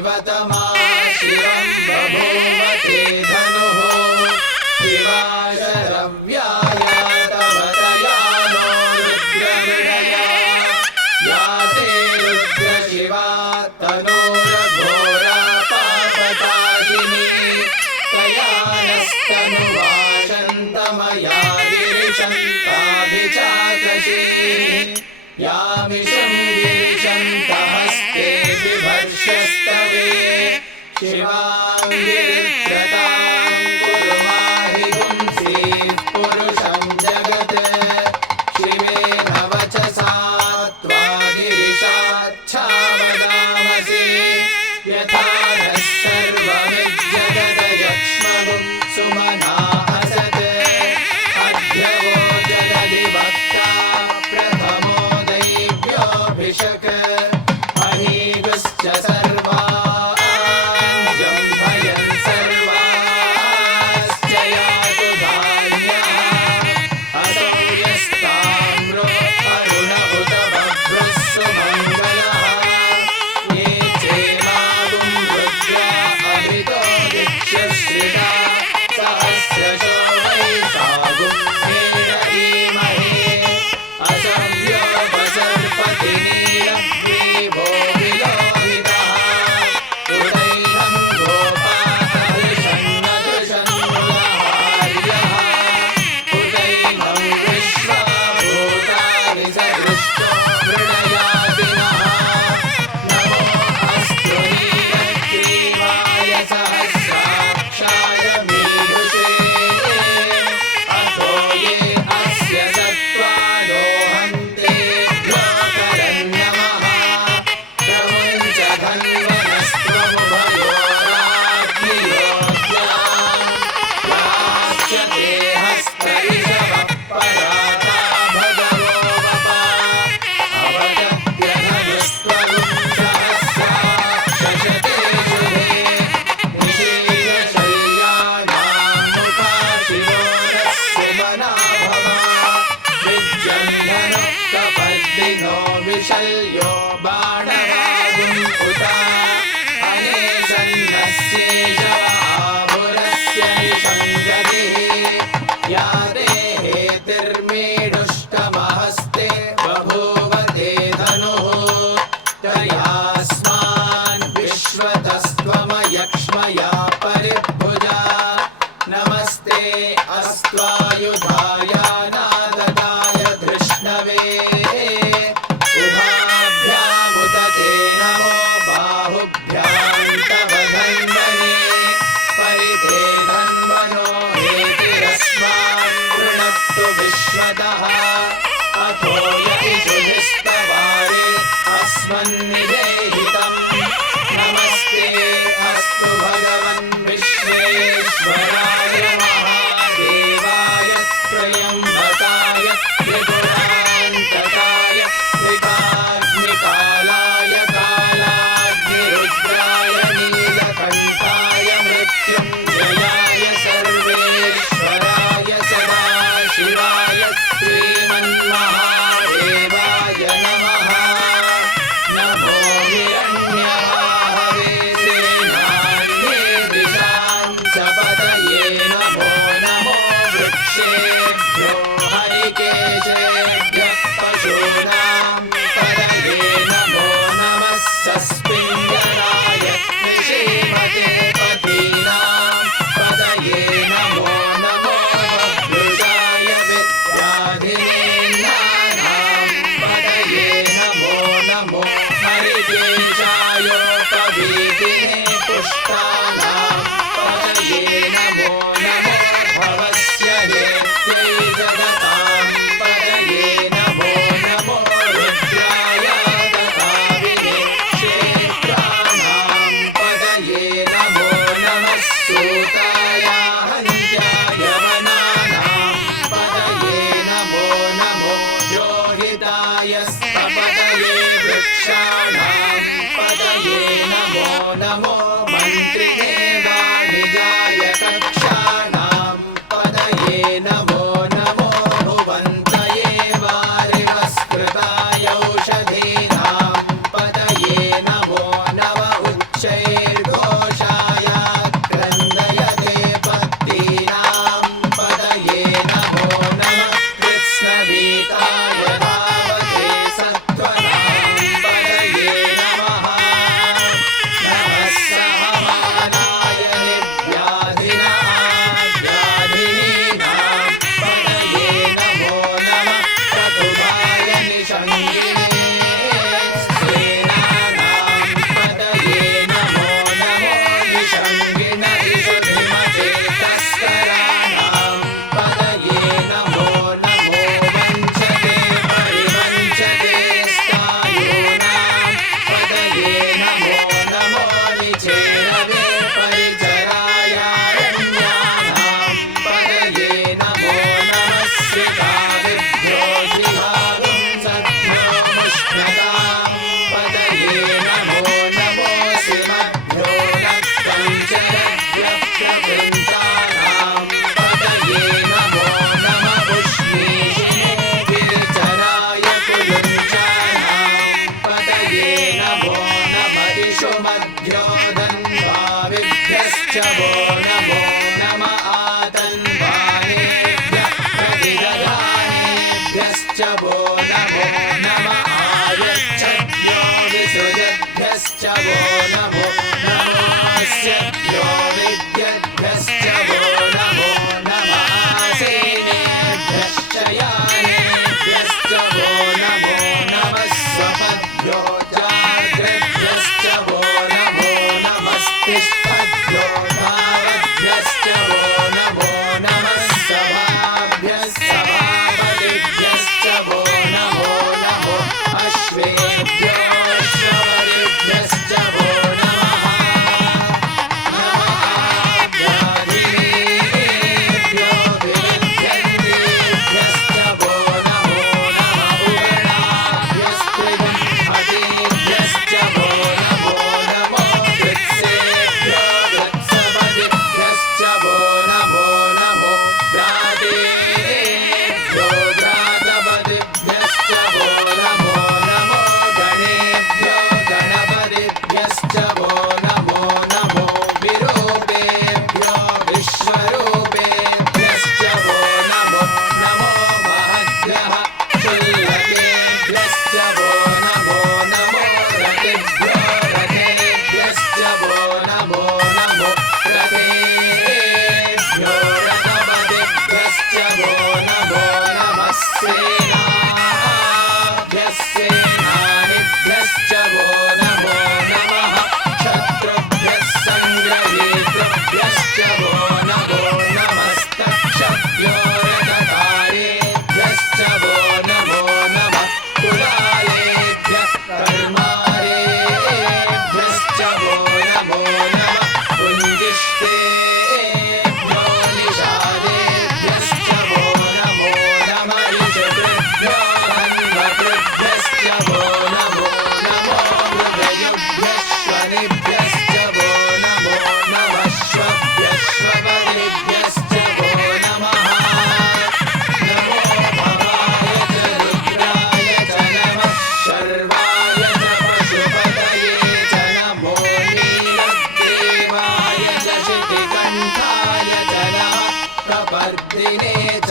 शिवतमा शिवं बभूव ते धनुः शिवाशरव्याय तव तयानो रुद्रमृडया या ते रुद्रशिवा तनूरघोरा पापताशिनी तया नस्तनुवाशन्तमया गिरिशन्ताभिचाकशीः यामिषं गिरिशन्तमस्ते बिभर्षस्तवे शिवां गिरित्रतां कुरु माहि पुंसीः पुरुषं जगत् शिवेन वचसा त्वा गिरिशाच्छावदामसि यथा नः सर्वमिज्जगदयक्ष्मगुं सुमना असत् अध्यवो जगदिवक्ता प्रथमो दैव्योऽभिषक् अहीगुश्च सर्वाञ्जं भयन् सर्वाश्च यातु धान्यः असौ यस्ताम्रो अरुण उत बभ्रुः सुमङ्गलः ये चेमागुं रुद्रा अभितो दिक्ष्यश्रिता सहस्रशो वै सागुं मेदयीमहे असव्योपसर्पति नीलग्रीवो विलोहितः उदैनं गोपाहर्षन्नदृशन्मुलहार्यः उदैनं विश्वभूतानि सदृष्टो मृडयाति नः नमो अस्तु नीलग्रीवाय सहस्राक्षाय मीदृशे अथो ये अस्य सत्त्वादो हन्तेभ्यो करन्नमः प्रमुञ्च धन्वनस्त्वमुभयोराग्नियोद्याम् यास्यते हस्तऋषभः पराता भगवो वपा अवगत्यधनुस्त्वगुं सहस्राक्षशते शुभे निषेयशय्यानां मुखा शिवो नः सुमना भवा विजृम्भणः कपर्दिनो विशल्यो बाणवागुम् उता अनेशन्नस्येषवामुरस्य निषङ्गतिः या देहेतिर्मीडुष्टमहस्ते बभूव ते धनुः तयास्मान् विश्वतस्त्वमयक्ष्मया परिभुजा नमस्ते अस्त्वायुधाय नादताय धृष्णवे उभाभ्यामुत ते नमो बाहुभ्यां तव धन्वने परिते धन्वनो हेतिरस्मान् वृणक्तु विश्वतः अथो यतिषुधिस्तवारे अस्मन्निवेदितम् नमस्ते अस्तु भगवन् विश्वेश्वराय महादेवाय त्र्यम्बकाय त्रिपुरान्तकाय त्रिकाग्निकालाय कालाग्निरुद्राय प्रतिदधानेभ्यश्च वो नमो नमः आतन्वानेभ्यः प्रतिदधानेभ्यश्च वो नमो नमः आयच्छद्भ्यो विसृजद्भ्यश्च वो नमो नमोऽस्यभ्यो विद्यद्भ्यश्च वो नमो नमः आसेनेभ्यश्च यानेभ्यश्च वो नमो नमः स्वपद्भ्यो जाग्रद्भ्यश्च वो नमो नमस्तिष्ठद्भ्यो धावद्भ्यश्च वो नमो नमः सभाभ्यः सभापतिभ्यश्च वो नमो नमो अश्वेभ्यो अश्वपतिभ्यश्च वो नमः नमःभ्याधीभ्यो विविध्यन्तेभ्यश्च वो नमो नमः उगणाभ्यस्त्रिगुंहतेभ्यश्च वो नमो नमो वृत्सेभ्यो वृत्सपतिभ्यश्च वो नमो नमो व्रातेभ्यो व्रातपतिभ्यश्च वो नमो नमो गणेभ्यो गणपतिभ्यश्च वो नमो नमो विरूपेभ्यो विश्वरूपेभ्यश्च वो नमो नमो महद्भ्यः शुल्लकेभ्यश्च वो नमो नमो रतेभ्यो रथेभ्यश्च वो नमो नमो रथेभ्यो रथपतिभ्यश्च वो नमो नमः सेनाभ्यः सेनानिभ्यश्च वो नमो नमः शत्रुभ्यः सङ्ग्रहीतृभ्यश्च वो नमो नमस्तक्षभ्यो रथधारेभ्यश्च वो नमो नमः कुलालेभ्यः कर्मारेभ्यश्च वो नमो नमः कुञ्जिष्टेभ्यो निषादेभ्यश्च वो नमो नमः ऋषभृभ्यो हन्वकृभ्यश्च वो नमो नमो हृदयुभ्यश्वरिभ्यश्च वो नमो नमः श्वभ्यश्वपतिभ्यश्च वो नमः नमो भवाय च रुद्राय च नमः शर्वाय च पशुपतये च नमो नीलग्रीवाय च शितिकण्ठाय च नमः कपर्दिने च